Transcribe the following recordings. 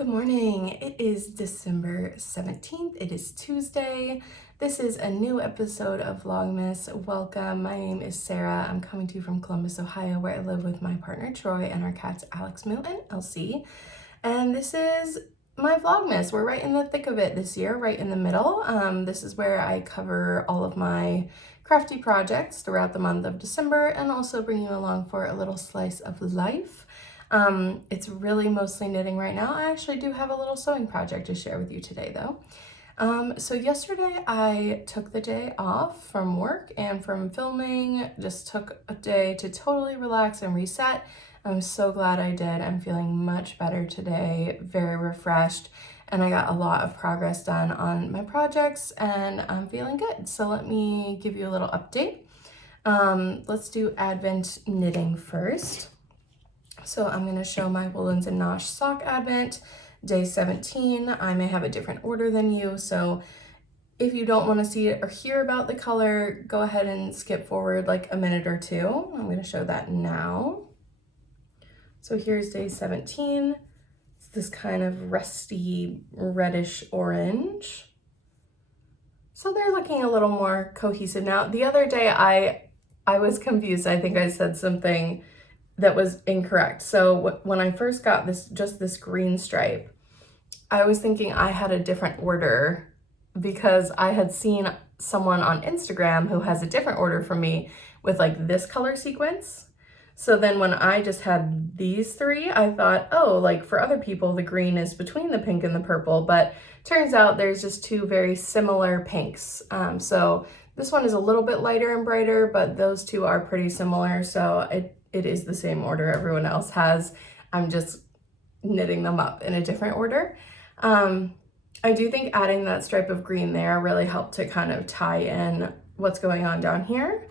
Good morning. It is December 17th. It is Tuesday. This is a new episode of Vlogmas. Welcome. My name is Sarah. I'm coming to you from Columbus, Ohio, where I live with my partner Troy and our cats Alex, Moo, and Elsie. And this is my Vlogmas. We're right in the thick of it this year, right in the middle. This is where I cover all of my crafty projects throughout the month of December and also bring you along for a little slice of life. It's really mostly knitting right now. I actually do have a little sewing project to share with you today though. So yesterday I took the day off from work and from filming, just took a day to totally relax and reset. I'm so glad I did. I'm feeling much better today, very refreshed, and I got a lot of progress done on my projects and I'm feeling good. So let me give you a little update. Let's do Advent knitting first. So I'm going to show my Woolens and Nosh sock Advent, day 17. I may have a different order than you, so if you don't want to see it or hear about the color, go ahead and skip forward like a minute or two. I'm going to show that now. So here's day 17. It's this kind of rusty reddish orange. So they're looking a little more cohesive now. The other day I was confused. I think I said something that was incorrect. So when I first got this green stripe, I was thinking I had a different order because I had seen someone on Instagram who has a different order from me with like this color sequence. So then when I just had these three, I thought, oh, like for other people, the green is between the pink and the purple, but turns out there's just two very similar pinks. So this one is a little bit lighter and brighter, but those two are pretty similar. So it is the same order everyone else has. I'm just knitting them up in a different order. I do think adding that stripe of green there really helped to kind of tie in what's going on down here.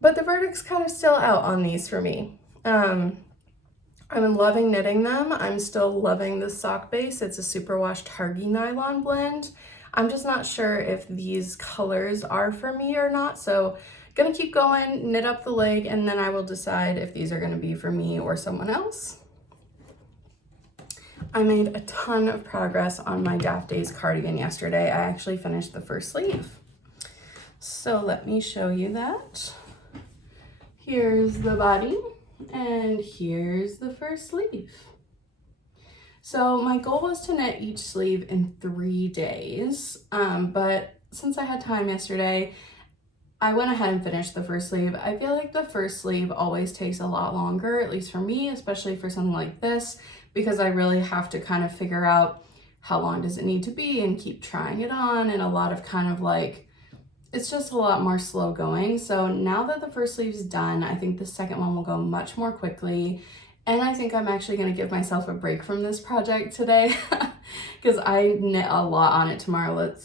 But the verdict's kind of still out on these for me. I'm loving knitting them. I'm still loving the sock base. It's a superwash Targhee nylon blend. I'm just not sure if these colors are for me or not. So gonna keep going, knit up the leg, and then I will decide if these are gonna be for me or someone else. I made a ton of progress on my Daft Days cardigan yesterday. I actually finished the first sleeve. So let me show you that. Here's the body, and here's the first sleeve. So my goal was to knit each sleeve in 3 days, but since I had time yesterday, I went ahead and finished the first sleeve. I feel like the first sleeve always takes a lot longer, at least for me, especially for something like this, because I really have to kind of figure out how long does it need to be and keep trying it on, and a lot of kind of like, it's just a lot more slow going. So now that the first sleeve's done, I think the second one will go much more quickly. And I think I'm actually gonna give myself a break from this project today because I knit a lot on it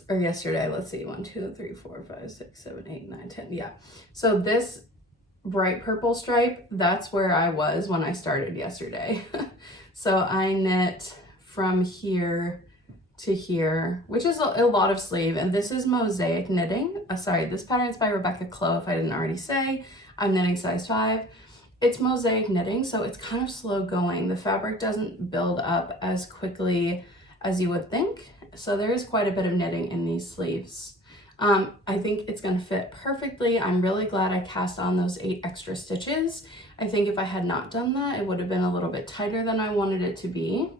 yesterday. Let's see, 1, 2, 3, 4, 5, 6, 7, 8, 9, 10. Yeah. So this bright purple stripe, that's where I was when I started yesterday. So I knit from here to here, which is a lot of sleeve. And this is mosaic knitting. Sorry, this pattern is by Rebecca Clow, if I didn't already say. I'm knitting size 5. It's mosaic knitting, so it's kind of slow going. The fabric doesn't build up as quickly as you would think. So there is quite a bit of knitting in these sleeves. I think it's gonna fit perfectly. I'm really glad I cast on those 8 extra stitches. I think if I had not done that, it would have been a little bit tighter than I wanted it to be.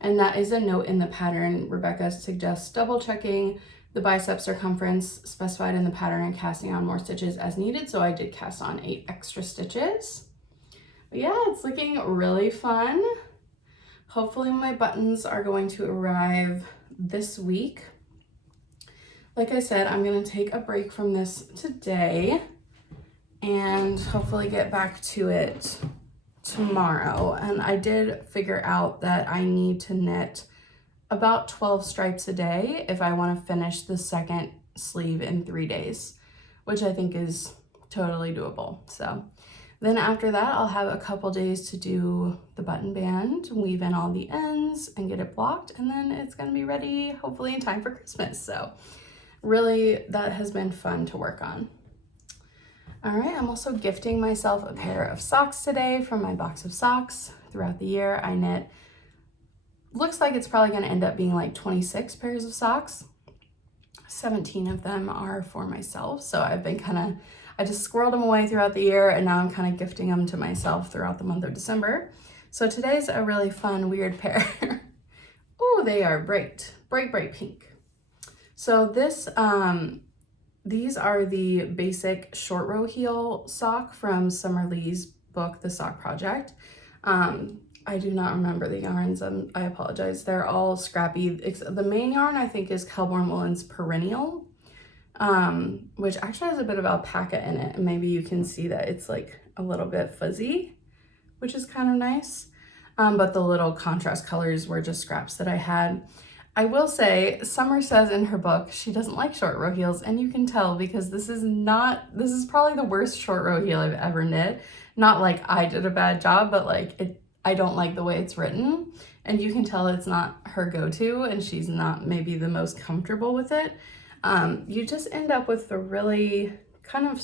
And that is a note in the pattern. Rebecca suggests double checking the bicep circumference specified in the pattern and casting on more stitches as needed. So I did cast on 8 extra stitches. But yeah, it's looking really fun. Hopefully my buttons are going to arrive this week. Like I said, I'm gonna take a break from this today and hopefully get back to it tomorrow. And I did figure out that I need to knit about 12 stripes a day if I want to finish the second sleeve in 3 days, which I think is totally doable. So then after that, I'll have a couple days to do the button band, weave in all the ends and get it blocked, and then it's going to be ready hopefully in time for Christmas. So really, that has been fun to work on. All right, I'm also gifting myself a pair of socks today from my box of socks. Throughout the year, I knit looks like it's probably going to end up being like 26 pairs of socks. 17 of them are for myself. So I've been I just squirreled them away throughout the year, and now I'm kind of gifting them to myself throughout the month of December. So today's a really fun, weird pair. Oh, they are bright pink. So this, these are the basic short row heel sock from Summer Lee's book, The Sock Project. I do not remember the yarns. I apologize. They're all scrappy. The main yarn I think is Kelborn Woolen's Perennial, which actually has a bit of alpaca in it. And maybe you can see that it's like a little bit fuzzy, which is kind of nice. But the little contrast colors were just scraps that I had. I will say, Summer says in her book she doesn't like short row heels, and you can tell because this is probably the worst short row heel I've ever knit. Not like I did a bad job, but like I don't like the way it's written, and you can tell it's not her go-to, and she's not maybe the most comfortable with it. You just end up with the really kind of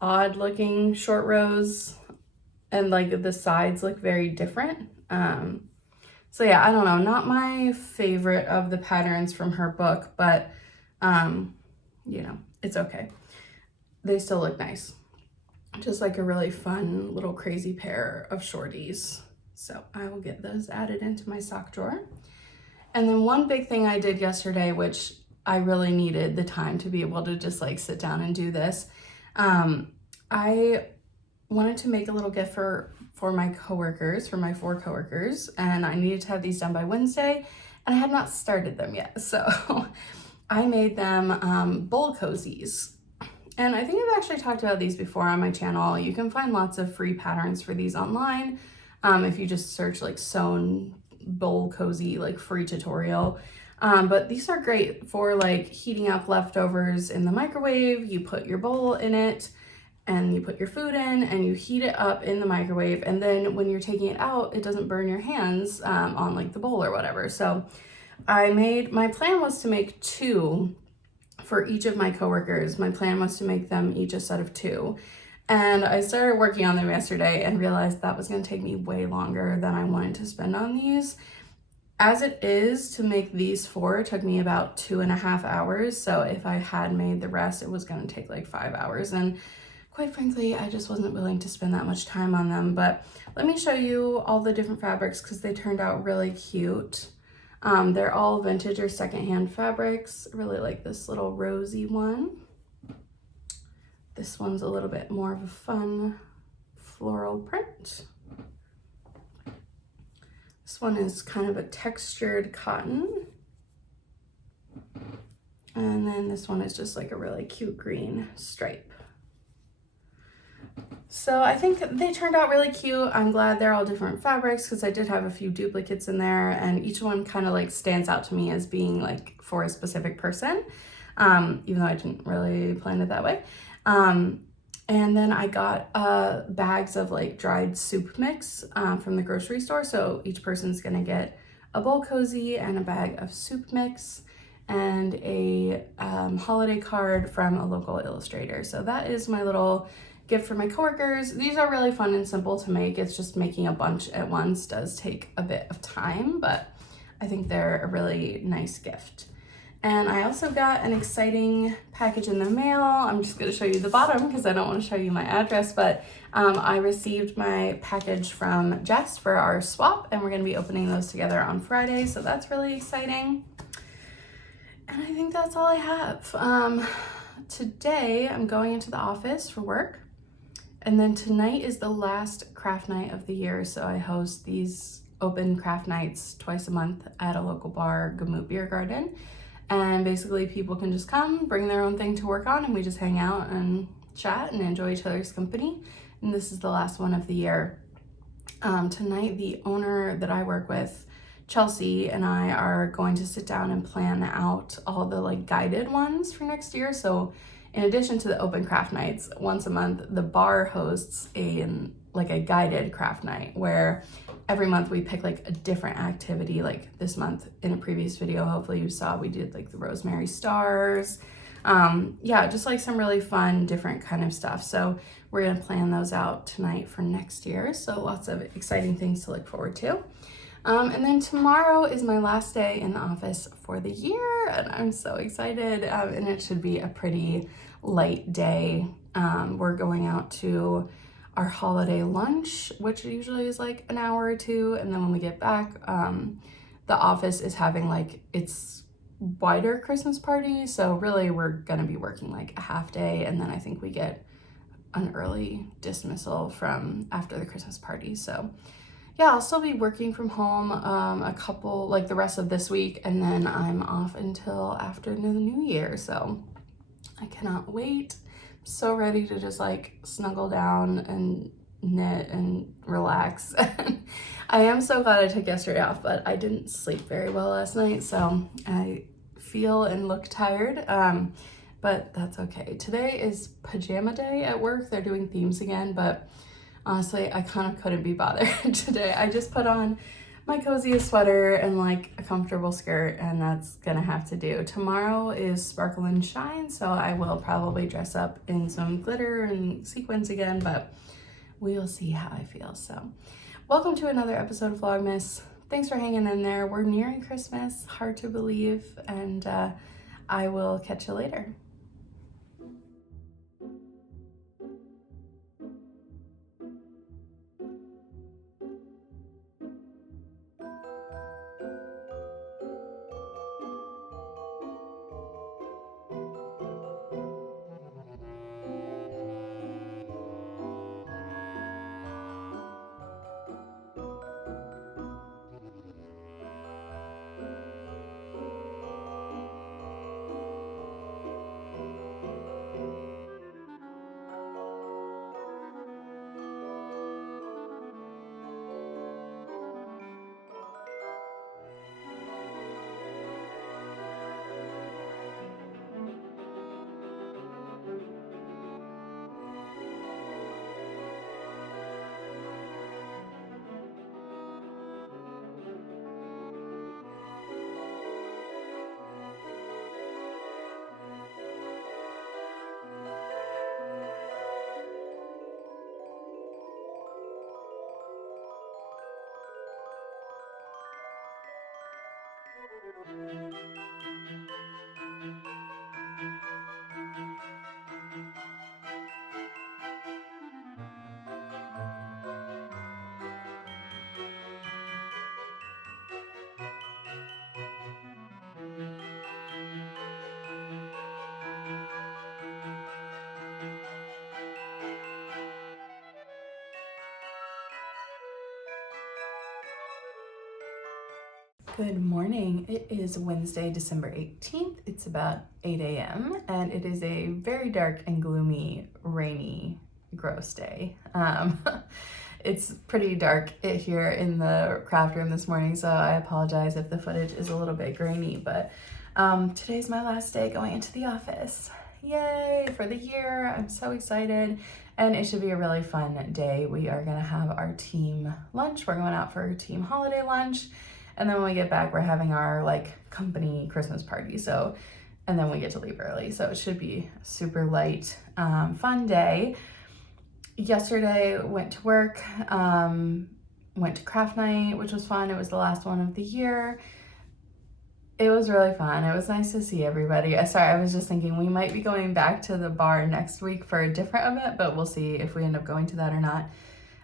odd looking short rows, and like the sides look very different. So yeah, I don't know, not my favorite of the patterns from her book, but you know, it's okay. They still look nice. Just like a really fun little crazy pair of shorties. So I will get those added into my sock drawer. And then one big thing I did yesterday, which I really needed the time to be able to just like sit down and do this. I wanted to make a little gift for my coworkers, for my 4 coworkers, and I needed to have these done by Wednesday, and I had not started them yet. So I made them bowl cozies. And I think I've actually talked about these before on my channel. You can find lots of free patterns for these online. If you just search like sewn bowl cozy, like free tutorial. But these are great for like heating up leftovers in the microwave. You put your bowl in it and you put your food in and you heat it up in the microwave. And then when you're taking it out, it doesn't burn your hands on like the bowl or whatever. So my plan was to make 2 for each of my coworkers. My plan was to make them each a set of 2. And I started working on them yesterday and realized that was going to take me way longer than I wanted to spend on these. As it is, to make these 4, it took me about 2.5 hours. So if I had made the rest, it was going to take like 5 hours. And quite frankly, I just wasn't willing to spend that much time on them. But let me show you all the different fabrics because they turned out really cute. They're all vintage or secondhand fabrics. I really like this little rosy one. This one's a little bit more of a fun floral print. This one is kind of a textured cotton. And then this one is just like a really cute green stripe. So I think they turned out really cute. I'm glad they're all different fabrics because I did have a few duplicates in there, and each one kind of like stands out to me as being like for a specific person, even though I didn't really plan it that way. And then I got bags of like dried soup mix from the grocery store. So each person's gonna get a bowl cozy and a bag of soup mix and a holiday card from a local illustrator. So that is my little gift for my coworkers. These are really fun and simple to make. It's just making a bunch at once does take a bit of time, but I think they're a really nice gift. And I also got an exciting package in the mail. I'm just gonna show you the bottom because I don't want to show you my address, but I received my package from Jess for our swap, and we're gonna be opening those together on Friday, so that's really exciting. And I think that's all I have. Today I'm going into the office for work. And then tonight is the last craft night of the year. So I host these open craft nights twice a month at a local bar, Gamut Beer Garden. And basically people can just come, bring their own thing to work on, and we just hang out and chat and enjoy each other's company. And this is the last one of the year. Tonight, the owner that I work with, Chelsea, and I are going to sit down and plan out all the like guided ones for next year. So in addition to the open craft nights, once a month, the bar hosts a guided craft night where every month we pick like a different activity. Like this month in a previous video, hopefully you saw, we did like the rosemary stars. Yeah, just like some really fun, different kind of stuff. So we're gonna plan those out tonight for next year. So lots of exciting things to look forward to. And then tomorrow is my last day in the office for the year, and I'm so excited. And it should be a pretty light day. We're going out to our holiday lunch, which usually is like an hour or two, and then when we get back, the office is having like its wider Christmas party, so really we're gonna be working like a half day, and then I think we get an early dismissal from after the Christmas party. So yeah, I'll still be working from home a couple, like the rest of this week, and then I'm off until after the new year, so I cannot wait. I'm so ready to just like snuggle down and knit and relax. I am so glad I took yesterday off, but I didn't sleep very well last night, so I feel and look tired, but that's okay. Today is pajama day at work. They're doing themes again, but honestly, I kind of couldn't be bothered today. I just put on my coziest sweater and like a comfortable skirt, and that's gonna have to do. Tomorrow is Sparkle and Shine, so I will probably dress up in some glitter and sequins again, but we'll see how I feel. So welcome to another episode of Vlogmas. Thanks for hanging in there. We're nearing Christmas, hard to believe, and I will catch you later. Good morning. It is Wednesday, December 18th. It's about 8 a.m. and it is a very dark and gloomy, rainy, gross day. It's pretty dark here in the craft room this morning, so I apologize if the footage is a little bit grainy, but today's my last day going into the office. Yay for the year. I'm so excited, and it should be a really fun day. We are gonna have our team lunch. We're going out for a team holiday lunch. And then when we get back, we're having our like company Christmas party. So, and then we get to leave early. So it should be a super light, fun day. Yesterday went to work, went to craft night, which was fun. It was the last one of the year. It was really fun. It was nice to see everybody. I was just thinking we might be going back to the bar next week for a different event, but we'll see if we end up going to that or not.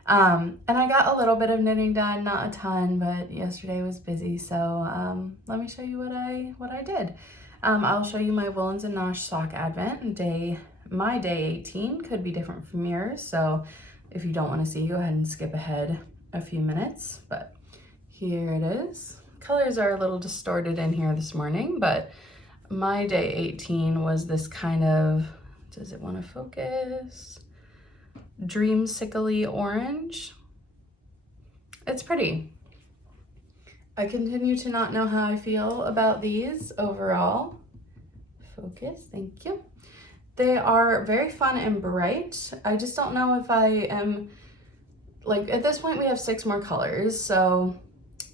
And I got a little bit of knitting done, not a ton, but yesterday was busy. So let me show you what I did. I'll show you my Woolens and Nosh sock advent. My day 18 could be different from yours. So if you don't want to see, go ahead and skip ahead a few minutes, but here it is. Colors are a little distorted in here this morning, but my day 18 was this kind of, does it want to focus? Dreamsicle-y orange. It's pretty. I continue to not know how I feel about these overall. Focus, thank you. They are very fun and bright. I just don't know if I am, like at this point we have 6 more colors, so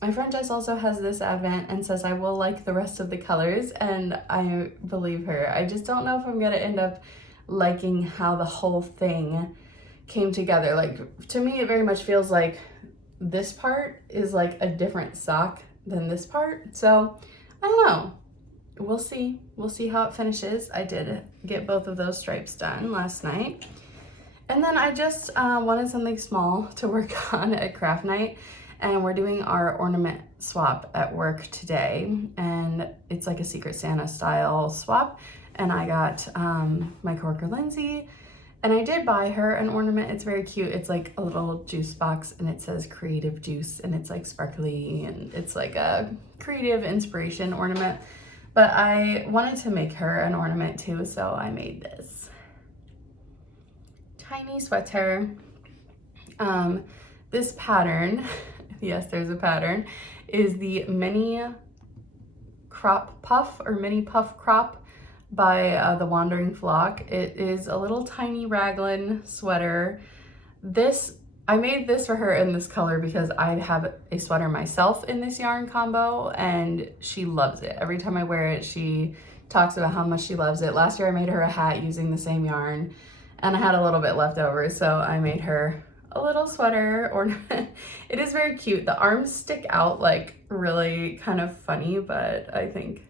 my friend Jess also has this advent and says I will like the rest of the colors, and I believe her. I just don't know if I'm gonna end up liking how the whole thing came together. Like, to me, it very much feels like this part is like a different sock than this part. So I don't know. We'll see. We'll see how it finishes. I did get both of those stripes done last night. And then I just wanted something small to work on at craft night. And we're doing our ornament swap at work today. And it's like a Secret Santa style swap. And I got my coworker Lindsay, and I did buy her an ornament. It's very cute. It's like a little juice box and it says creative juice and it's like sparkly and it's like a creative inspiration ornament. But I wanted to make her an ornament too, so I made this tiny sweater. This pattern, yes, there's a pattern, is the mini crop puff or mini puff crop by the Wandering Flock. It is a little tiny raglan sweater. I made this for her in this color because I have a sweater myself in this yarn combo and she loves it. Every time I wear it, she talks about how much she loves it. Last year I made her a hat using the same yarn and I had a little bit left over, so I made her a little sweater ornament. It is very cute. The arms stick out like really kind of funny, but I think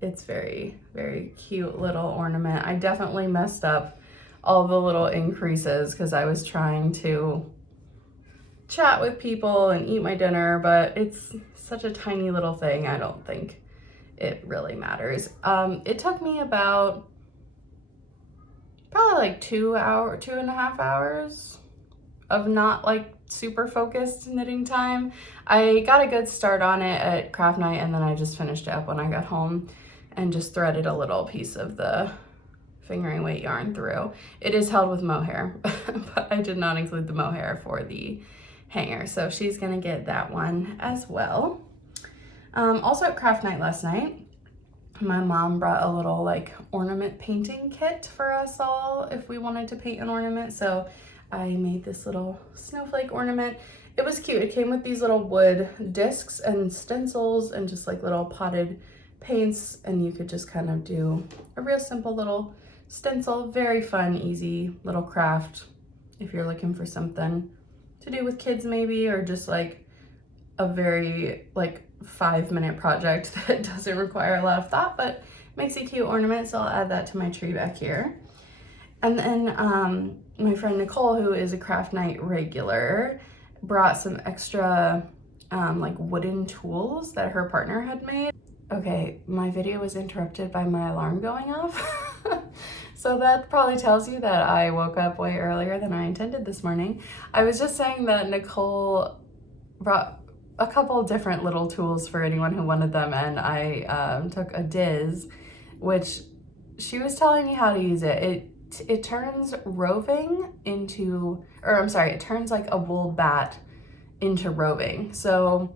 it's very, very cute little ornament. I definitely messed up all the little increases because I was trying to chat with people and eat my dinner, but it's such a tiny little thing. I don't think it really matters. It took me about probably like 2.5 hours of not like super focused knitting time. I got a good start on it at craft night and then I just finished it up when I got home and just threaded a little piece of the fingering weight yarn through. It is held with mohair, but I did not include the mohair for the hanger, so she's gonna get that one as well. Also at craft night last night, my mom brought a little like ornament painting kit for us all if we wanted to paint an ornament, so I made this little snowflake ornament. It was cute. It came with these little wood discs and stencils and just like little potted paints, and you could just kind of do a real simple little stencil. Very fun, easy little craft if you're looking for something to do with kids maybe, or just like a very like 5-minute project that doesn't require a lot of thought but makes a cute ornament. So I'll add that to my tree back here. And then my friend Nicole, who is a craft night regular, brought some extra like wooden tools that her partner had made. Okay, my video was interrupted by my alarm going off. So that probably tells you that I woke up way earlier than I intended this morning. I was just saying that Nicole brought a couple different little tools for anyone who wanted them, and I took a Diz, which she was telling me how to use it. It turns roving into, or I'm sorry, it turns like a wool bat into roving. So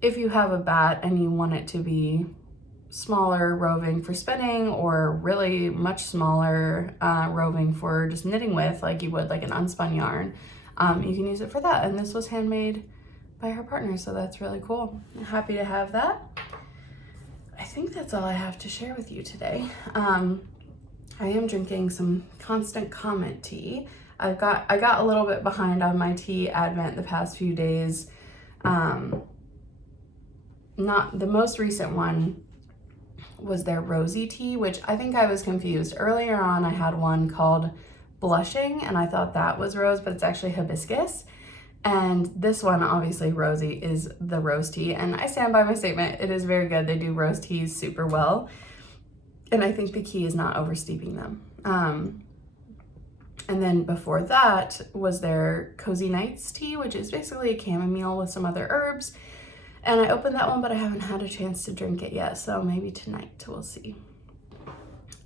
if you have a bat and you want it to be smaller roving for spinning, or really much smaller roving for just knitting with, like you would like an unspun yarn, you can use it for that. And this was handmade by her partner, so that's really cool. I'm happy to have that. I think that's all I have to share with you today. I am drinking some Constant Comment tea. I got a little bit behind on my tea advent the past few days. Not the most recent one was their rosy tea, which I think I was confused. Earlier on, I had one called Blushing, and I thought that was rose, but it's actually hibiscus. And this one, obviously rosy, is the rose tea, and I stand by my statement. It is very good. They do rose teas super well, and I think the key is not oversteeping them. And then before that was their Cozy Nights tea, which is basically a chamomile with some other herbs. And I opened that one, but I haven't had a chance to drink it yet, so maybe tonight, we'll see.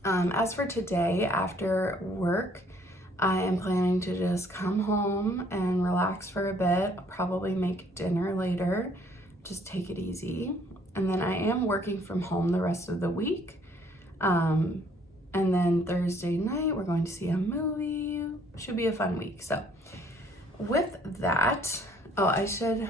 As for today, after work, I am planning to just come home and relax for a bit. I'll probably make dinner later, just take it easy. And then I am working from home the rest of the week. And then Thursday night, we're going to see a movie. Should be a fun week. So with that, I'm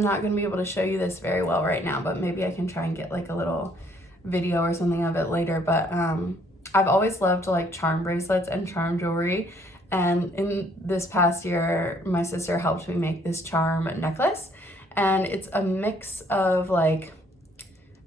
not gonna be able to show you this very well right now, but maybe I can try and get like a little video or something of it later. But I've always loved like charm bracelets and charm jewelry, And in this past year, my sister helped me make this charm necklace, and it's a mix of like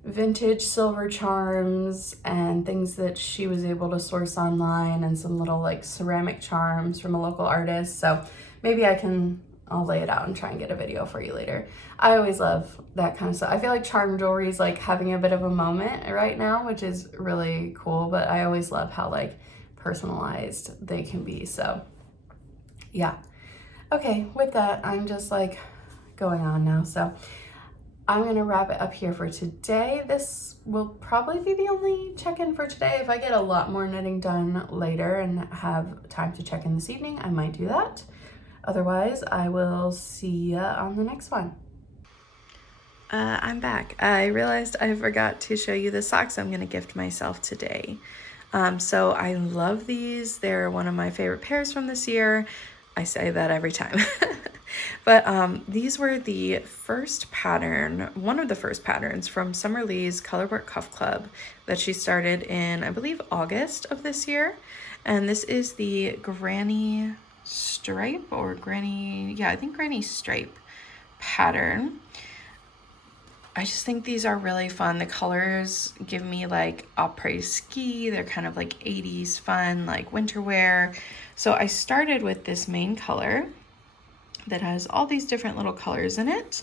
vintage silver charms and things that she was able to source online, and some little like ceramic charms from a local artist. So maybe I'll lay it out and try and get a video for you later. I always love that kind of stuff. I feel like charm jewelry is like having a bit of a moment right now, which is really cool, but I always love how like personalized they can be. So yeah. Okay, with that, I'm just like going on now. So I'm gonna wrap it up here for today. This will probably be the only check-in for today. If I get a lot more knitting done later and have time to check in this evening, I might do that. Otherwise, I will see ya on the next one. I'm back. I realized I forgot to show you the socks I'm gonna gift myself today. So I love these. They're one of my favorite pairs from this year. I say that every time. But these were the first pattern, one of the first patterns from Summer Lee's Colorwork Cuff Club that she started in, I believe, August of this year. And this is the Granny Stripe or Granny, yeah, I think Granny Stripe pattern. I just think these are really fun. The colors give me like après-ski. They're kind of like 80s fun, like winter wear. So I started with this main color that has all these different little colors in it.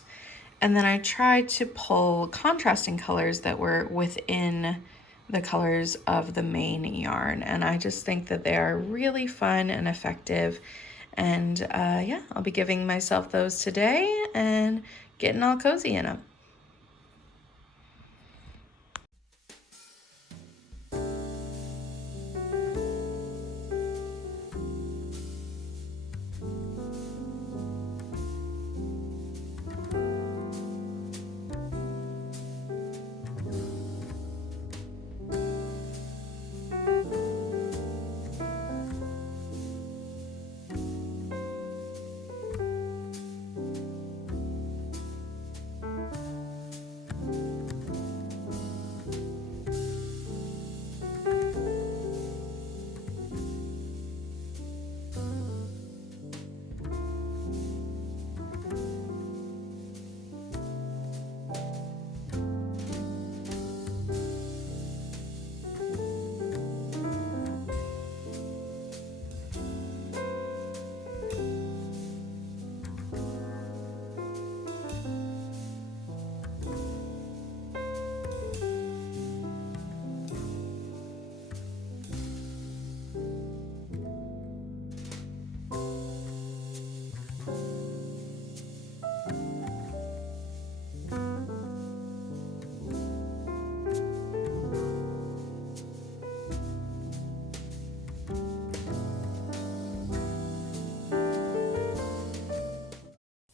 And then I tried to pull contrasting colors that were within the colors of the main yarn. And I just think that they are really fun and effective. And yeah, I'll be giving myself those today and getting all cozy in them.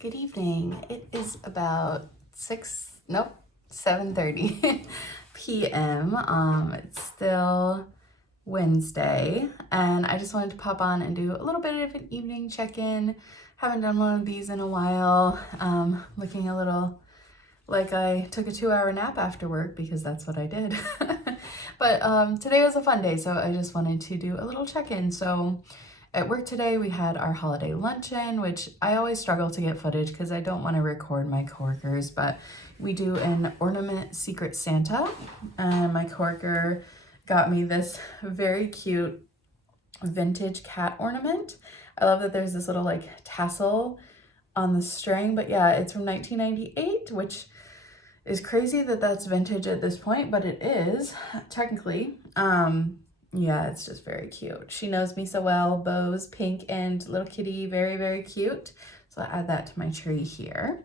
Good evening. It is about 7:30 p.m. It's still Wednesday, and I just wanted to pop on and do a little bit of an evening check-in. Haven't done one of these in a while. Looking a little like I took a 2-hour nap after work, because that's what I did. But today was a fun day, so I just wanted to do a little check-in. So at work today, we had our holiday luncheon, which I always struggle to get footage because I don't want to record my coworkers, but we do an ornament Secret Santa, and my coworker got me this very cute vintage cat ornament. I love that there's this little like tassel on the string, but yeah, it's from 1998, which is crazy that that's vintage at this point, but it is technically. Yeah, it's just very cute. She knows me so well. Bows, pink, and little kitty, very, very cute. So I add that to my tree here.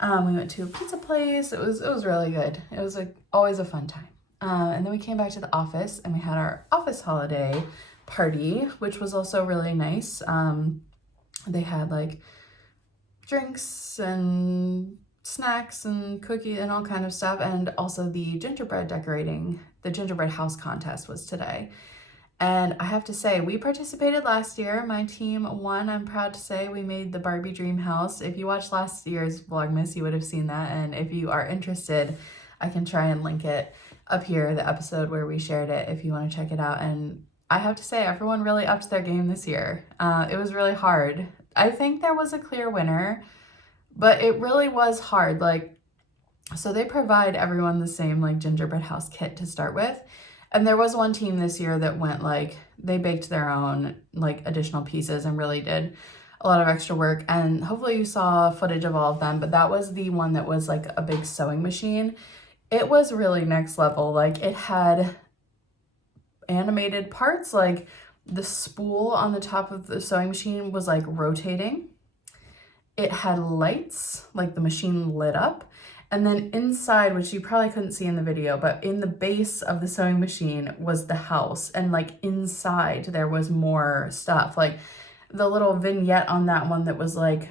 We went to a pizza place. It was really good. It was like always a fun time. And then we came back to the office and we had our office holiday party, which was also really nice. They had like drinks and snacks and cookie and all kind of stuff, and also the gingerbread decorating. The gingerbread house contest was today, and I have to say we participated last year. My team won. I'm proud to say we made the Barbie dream house. If you watched last year's Vlogmas, you would have seen that, and if you are interested, I can try and link it up here, the episode where we shared it, if you want to check it out. And I have to say everyone really upped their game this year. It was really hard. I think there was a clear winner, but it really was hard. Like, so they provide everyone the same like gingerbread house kit to start with. And there was one team this year that went like, they baked their own like additional pieces and really did a lot of extra work. And hopefully you saw footage of all of them, but that was the one that was like a big sewing machine. It was really next level. Like it had animated parts, like the spool on the top of the sewing machine was like rotating. It had lights, like the machine lit up. And then inside, which you probably couldn't see in the video, but in the base of the sewing machine was the house. And like inside there was more stuff. Like the little vignette on that one that was like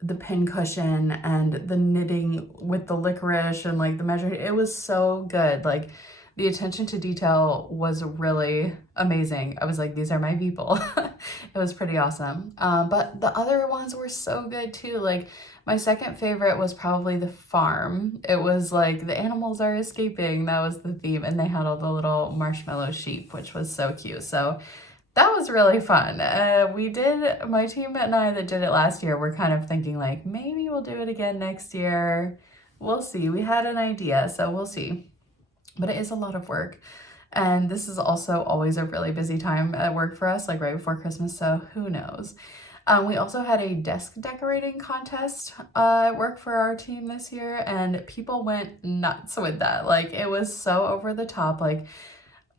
the pin cushion and the knitting with the licorice and like the measure, it was so good. Like the attention to detail was really amazing. I was like, these are my people. It was pretty awesome. But the other ones were so good too. Like my second favorite was probably the farm. It was like the animals are escaping. That was the theme. And they had all the little marshmallow sheep, which was so cute. So that was really fun. My team and I that did it last year, we're kind of thinking like, maybe we'll do it again next year. We'll see. We had an idea, so we'll see. But it is a lot of work. And this is also always a really busy time at work for us, like right before Christmas, so who knows. We also had a desk decorating contest at work for our team this year, and people went nuts with that. Like, it was so over the top. Like,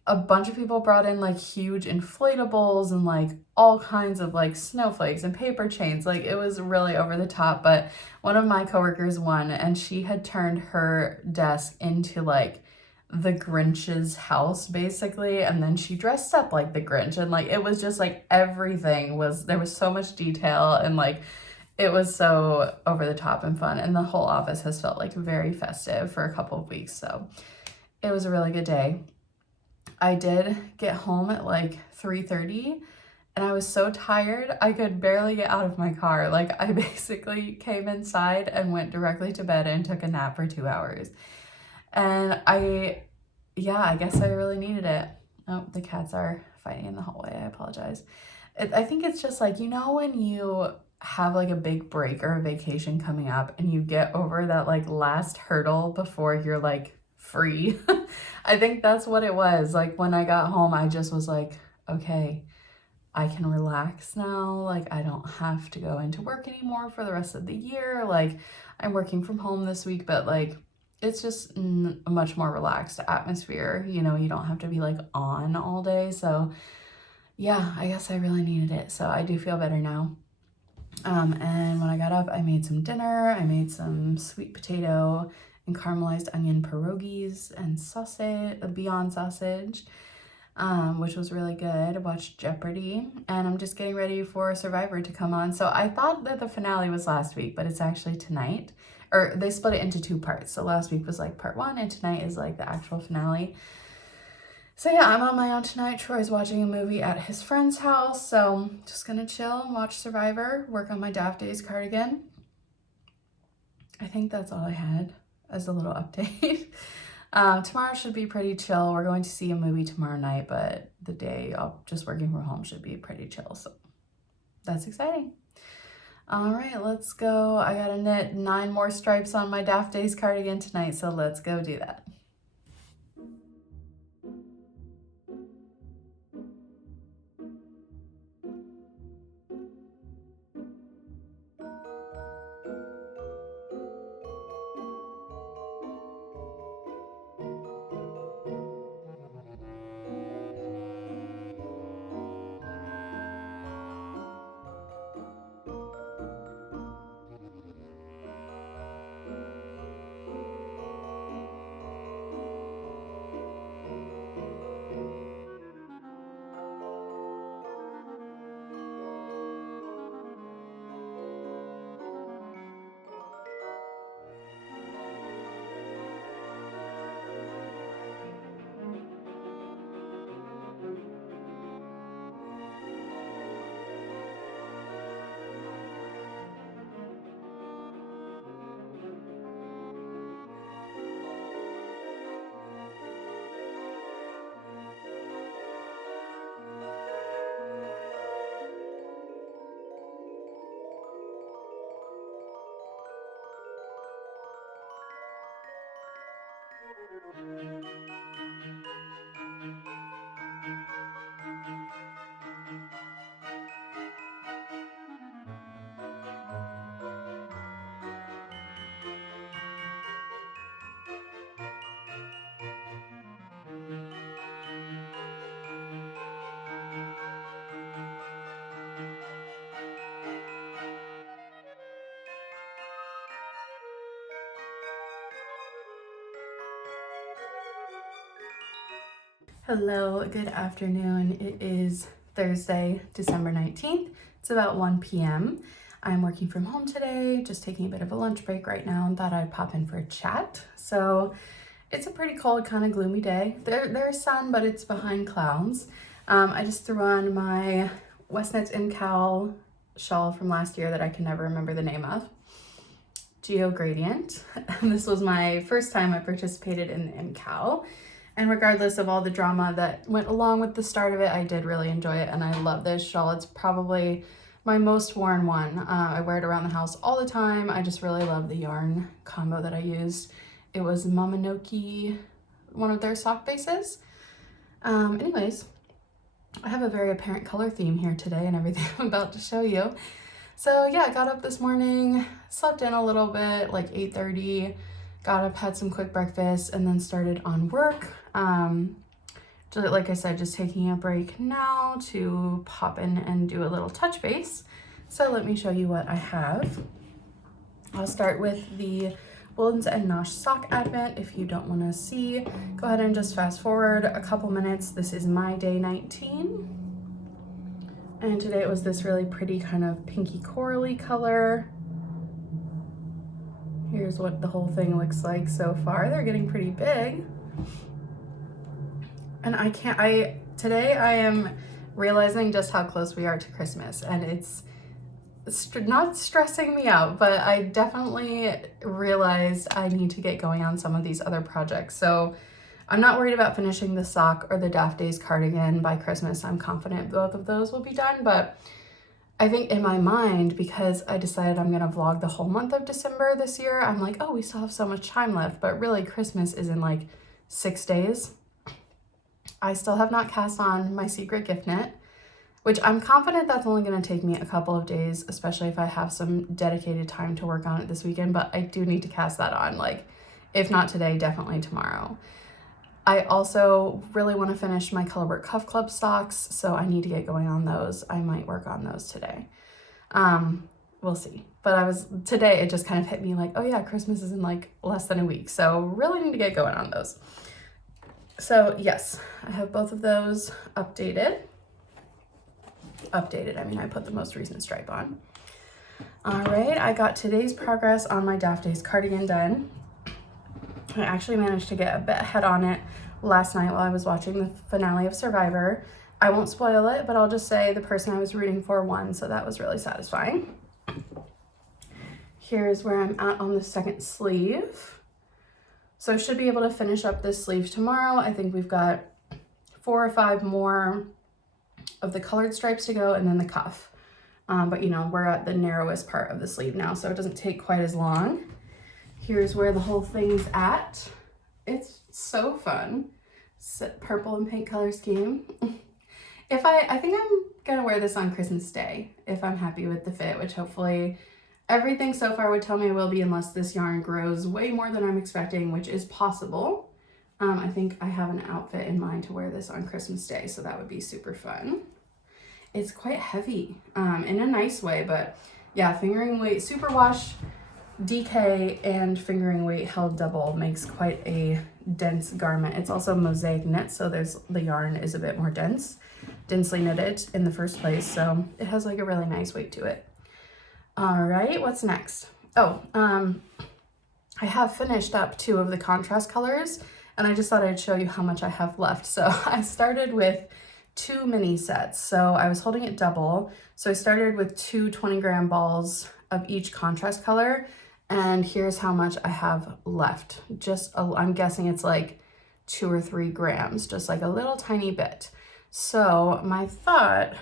a bunch of people brought in like huge inflatables and like all kinds of like snowflakes and paper chains. Like it was really over the top, but one of my coworkers won and she had turned her desk into like the Grinch's house basically, and then she dressed up like the Grinch, and like it was just like everything was, there was so much detail, and like it was so over the top and fun, and the whole office has felt like very festive for a couple of weeks. So it was a really good day. I did get home at like 3:30 and I was so tired I could barely get out of my car. Like I basically came inside and went directly to bed and took a nap for 2 hours. And yeah, I guess I really needed it. Oh, the cats are fighting in the hallway. I apologize. I think it's just like, you know, when you have like a big break or a vacation coming up and you get over that like last hurdle before you're like free. I think that's what it was. Like when I got home, I just was like, okay, I can relax now. Like I don't have to go into work anymore for the rest of the year. Like I'm working from home this week, but like it's just a much more relaxed atmosphere. You know, you don't have to be like on all day. So yeah, I guess I really needed it. So I do feel better now. And when I got up, I made some dinner. I made some sweet potato and caramelized onion pierogies and sausage, Beyond sausage, which was really good. I watched Jeopardy, and I'm just getting ready for Survivor to come on. So I thought that the finale was last week, but it's actually tonight. Or they split it into 2 parts. So last week was like part 1, and tonight is like the actual finale. So yeah, I'm on my own tonight. Troy's watching a movie at his friend's house, so just gonna chill and watch Survivor, work on my Daft Days cardigan. I think that's all I had as a little update. Tomorrow should be pretty chill. We're going to see a movie tomorrow night, but the day I'll just working from home should be pretty chill, so that's exciting. All right, let's go. I gotta knit 9 more stripes on my Daft Days cardigan tonight, so let's go do that. Hello, good afternoon. It is Thursday, December 19th. It's about 1 p.m. I'm working from home today, just taking a bit of a lunch break right now, and thought I'd pop in for a chat. So it's a pretty cold, kind of gloomy day. There's sun, but it's behind clouds. I just threw on my Westnet's InCal shawl from last year that I can never remember the name of. Geo Gradient. And this was my first time I participated in the InCal. And regardless of all the drama that went along with the start of it, I did really enjoy it, and I love this shawl. It's probably my most worn one. I wear it around the house all the time. I just really love the yarn combo that I used. It was Mamanoki, one of their sock bases. Anyways, I have a very apparent color theme here today and everything I'm about to show you. So yeah, I got up this morning, slept in a little bit, like 8:30. Got up, had some quick breakfast, and then started on work. Like I said, just taking a break now to pop in and do a little touch base. So let me show you what I have. I'll start with the Woolens and Nosh sock advent. If you don't want to see, go ahead and just fast forward a couple minutes. This is my day 19. And today it was this really pretty kind of pinky corally color. Here's what the whole thing looks like so far. They're getting pretty big. And today I am realizing just how close we are to Christmas, and it's not stressing me out, but I definitely realized I need to get going on some of these other projects. So I'm not worried about finishing the sock or the Daft Days cardigan by Christmas. I'm confident both of those will be done, but I think in my mind, because I decided I'm gonna vlog the whole month of December this year, I'm like, oh, we still have so much time left, but really Christmas is in like 6 days. I still have not cast on my secret gift knit, which I'm confident that's only gonna take me a couple of days, especially if I have some dedicated time to work on it this weekend, but I do need to cast that on, like, if not today, definitely tomorrow. I also really want to finish my Colorwork Cuff Club socks, so I need to get going on those. I might work on those today. We'll see. But today it just kind of hit me like, oh yeah, Christmas is in like less than a week, so really need to get going on those. So yes, I have both of those updated. I mean, I put the most recent stripe on. All right, I got today's progress on my Daft Days cardigan done. I actually managed to get a bit ahead on it last night while I was watching the finale of Survivor. I won't spoil it, but I'll just say the person I was rooting for won, so that was really satisfying. Here's where I'm at on the second sleeve. So I should be able to finish up this sleeve tomorrow. I think we've got 4 or 5 more of the colored stripes to go, and then the cuff. But you know, we're at the narrowest part of the sleeve now, so it doesn't take quite as long. Here's where the whole thing's at. It's so fun. Purple and pink color scheme. I think I'm gonna wear this on Christmas Day if I'm happy with the fit, which hopefully everything so far would tell me I will be, unless this yarn grows way more than I'm expecting, which is possible. I think I have an outfit in mind to wear this on Christmas Day, so that would be super fun. It's quite heavy in a nice way, but yeah, fingering weight, superwash, DK, and fingering weight held double makes quite a dense garment. It's also mosaic knit, so the yarn is a bit more densely knitted in the first place, so it has like a really nice weight to it. All right, what's next? Oh, I have finished up 2 of the contrast colors, and I just thought I'd show you how much I have left. So I started with 2 mini sets, so I was holding it double. So I started with 2 20-gram balls of each contrast color, and here's how much I have left. I'm guessing it's like 2 or 3 grams, just like a little tiny bit. So my thought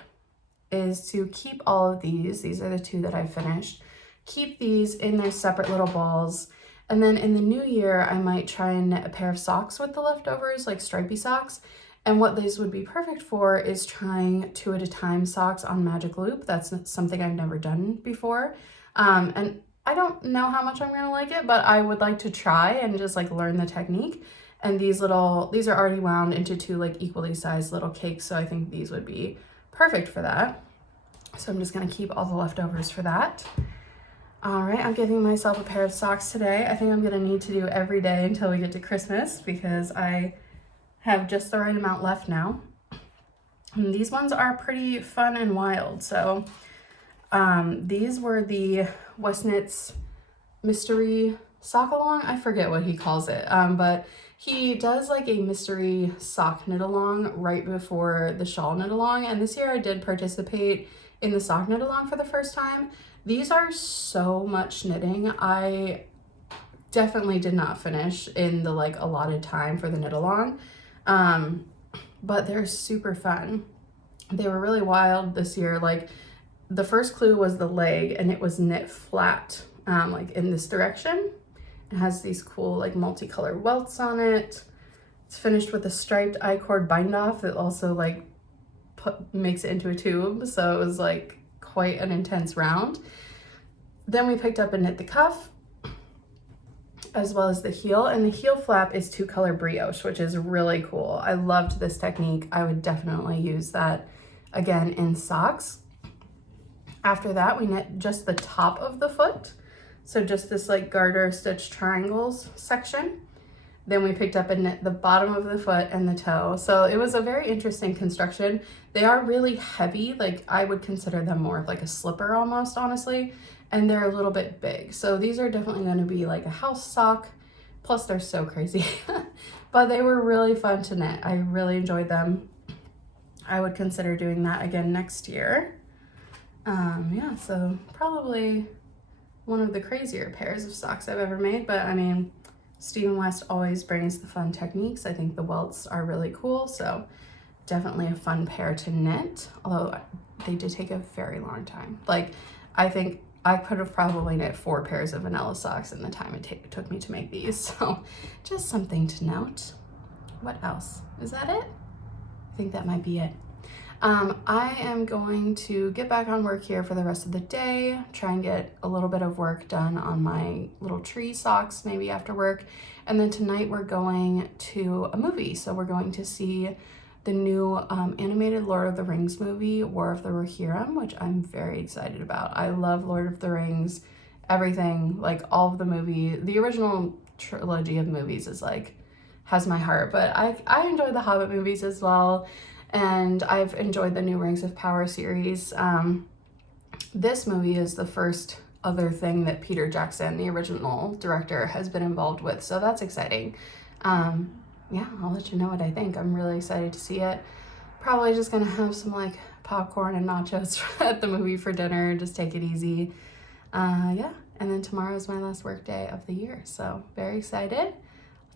is to keep all of these are the 2 that I finished, keep these in their separate little balls, and then in the new year, I might try and knit a pair of socks with the leftovers, like stripy socks. And what these would be perfect for is trying 2 at a time socks on Magic Loop. That's something I've never done before. And I don't know how much I'm gonna like it, but I would like to try and just like learn the technique. And these are already wound into 2 like equally sized little cakes, so I think these would be perfect for that. So I'm just gonna keep all the leftovers for that. All right, I'm giving myself a pair of socks today. I think I'm gonna need to do every day until we get to Christmas, because I have just the right amount left now. And these ones are pretty fun and wild. So these were the Westnitz mystery sock along. I forget what he calls it, but he does like a mystery sock knit along right before the shawl knit along. And this year I did participate in the sock knit along for the first time. These are so much knitting. I definitely did not finish in the like allotted time for the knit along, but they're super fun. They were really wild this year. Like the first clue was the leg, and it was knit flat, like in this direction. It has these cool like multicolored welts on it. It's finished with a striped I-cord bind off that also like makes it into a tube. So it was like quite an intense round. Then we picked up and knit the cuff as well as the heel, and the heel flap is 2-color brioche, which is really cool. I loved this technique. I would definitely use that again in socks. After that, we knit just the top of the foot. So just this like garter stitch triangles section. Then we picked up and knit the bottom of the foot and the toe. So it was a very interesting construction. They are really heavy. Like I would consider them more of like a slipper almost, honestly. And they're a little bit big. So these are definitely going to be like a house sock. Plus they're so crazy, but they were really fun to knit. I really enjoyed them. I would consider doing that again next year. Yeah, so probably one of the crazier pairs of socks I've ever made, but I mean, Stephen West always brings the fun techniques. I think the welts are really cool, so definitely a fun pair to knit, although they did take a very long time. Like, I think I could have probably knit 4 pairs of vanilla socks in the time it took me to make these, so just something to note. What else? Is that it? I think that might be it. I am going to get back on work here for the rest of the day, try and get a little bit of work done on my little tree socks maybe after work. And then tonight we're going to a movie. So we're going to see the new animated Lord of the Rings movie, War of the Rohirrim, which I'm very excited about. I love Lord of the Rings, everything, like all of the movie. The original trilogy of movies is like, has my heart, but I enjoy the Hobbit movies as well. And I've enjoyed the new Rings of Power series. This movie is the first other thing that Peter Jackson, the original director, has been involved with. So that's exciting. Yeah, I'll let you know what I think. I'm really excited to see it. Probably just gonna have some like popcorn and nachos at the movie for dinner. Just take it easy. Yeah, and then tomorrow is my last work day of the year. So very excited.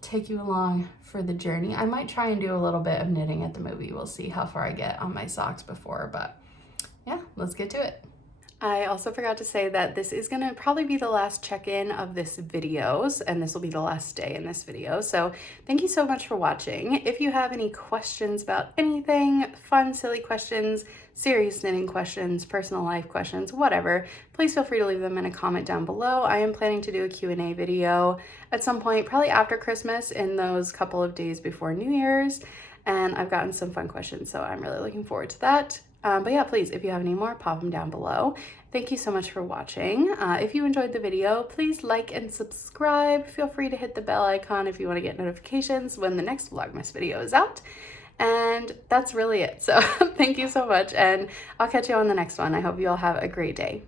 Take you along for the journey. I might try and do a little bit of knitting at the movie. We'll see how far I get on my socks before, but yeah, let's get to it. I also forgot to say that this is gonna probably be the last check-in of this videos, and this will be the last day in this video. So thank you so much for watching. If you have any questions about anything, fun, silly questions, serious knitting questions, personal life questions, whatever, please feel free to leave them in a comment down below. I am planning to do a Q&A video at some point, probably after Christmas, in those couple of days before New Year's. And I've gotten some fun questions, so I'm really looking forward to that. But yeah, please, if you have any more, pop them down below. Thank you so much for watching. If you enjoyed the video, please like and subscribe. Feel free to hit the bell icon if you want to get notifications when the next Vlogmas video is out. And that's really it. So thank you so much, and I'll catch you on the next one. I hope you all have a great day.